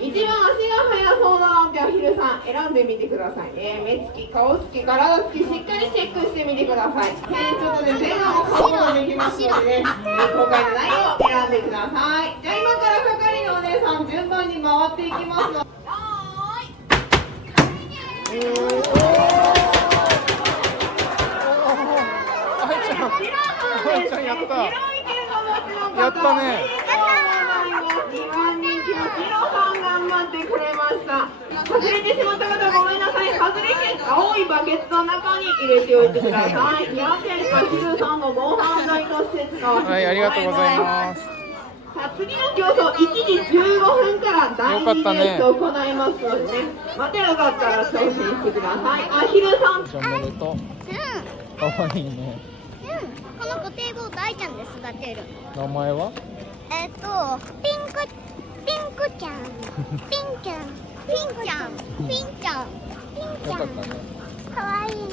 一番足が速そうだなってアヒルさん選んでみてくださいね。目つき、顔つき、体つきしっかりチェックしてみてください。ちょっとで全顔を買うことができますのでね、今回の内容を選んでください。じゃあ今から係のお姉さん順番に回っていきますの。やったね。2番人気のシロさん頑張ってくれました。外れてしまった方ごめんなさい。外れて青いバケツの中に入れておいてください。200円かシルさんの防犯剤として使わせてもらいます。はい、ありがとうございます。さあ次の競争1時15分から第2レースを行いますのでね、またよかったら挑戦してください。アヒルさんおめでとう。かわいいね。この固定ボート愛ちゃんで育てる。名前は？ピンクちゃん、ピンちゃん、ピンちゃん、ピンちゃん、ピンちゃん。よかったね。かわいいね。